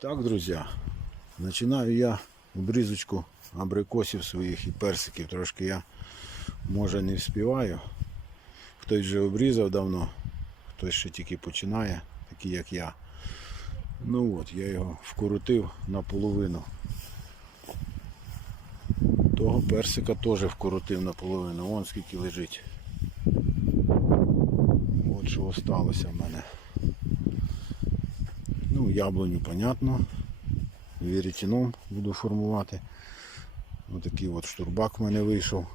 Так, друзі, починаю я обрізочку абрикосів своїх і персиків. Трошки я може не вспіваю. Хтось вже обрізав давно, хтось ще тільки починає, такий як я. Ну от, я його вкоротив наполовину. Того персика теж вкоротив наполовину. Вон скільки лежить. От що осталося в мене. Ну, яблуню, понятно. Вірітіном буду формувати. Отакий от штурбак в мене вийшов.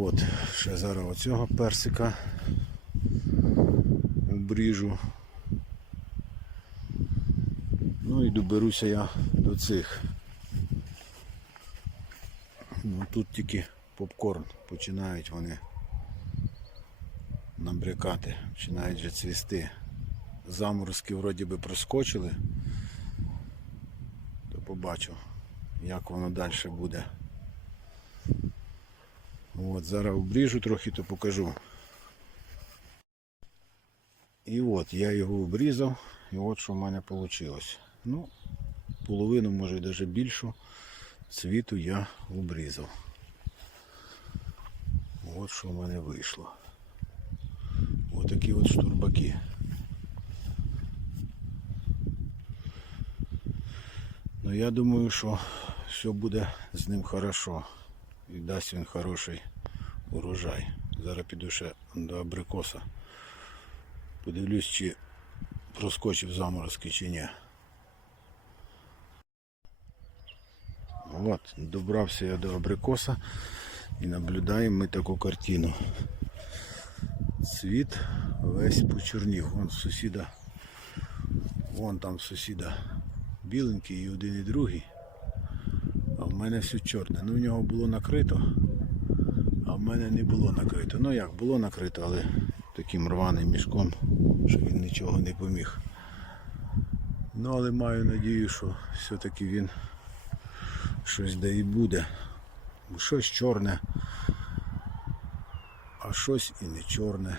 От, ще зараз оцього персика обріжу. Ну і доберуся я до цих. Ну, тут тільки попкорн починають вони набрякати, починають вже цвісти. Заморозки вроді би проскочили, то побачу, як воно далі буде. От, зараз обріжу трохи, то покажу. І от я його обрізав, і от що в мене вийшло. Ну, половину, може навіть більшу цвіту я обрізав. От що в мене вийшло. Отакі от штурбаки. Ну я думаю, що все буде з ним хорошо. І дасть він хороший урожай. Зараз піду ще до абрикоса. Подивлюсь, чи проскочив заморозки чи ні. От, добрався я до абрикоса і наблюдаємо ми таку картину. Цвіт весь почорнів. Вон сусіда, вон там сусіда біленький і один і другий. А в мене все чорне. Ну в нього було накрито, а в мене не було накрито. Ну як, було накрито, але таким рваним мішком, що він нічого не поміг. Ну але маю надію, що все-таки він щось де і буде. Щось чорне, а щось і не чорне.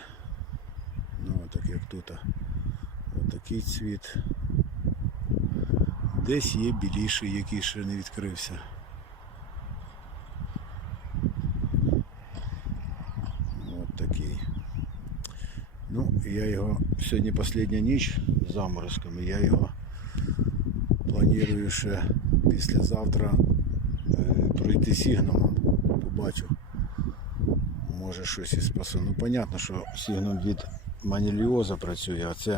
Ну, так як тут. Отакий цвіт. Десь є біліший, який ще не відкрився. От такий. Ну, я його сьогодні остання ніч з заморозками, я його планую ще післязавтра е, пройти сігналом. Побачу. Може щось і спасу. Ну, понятно, що сігнал від маніліоза працює, а це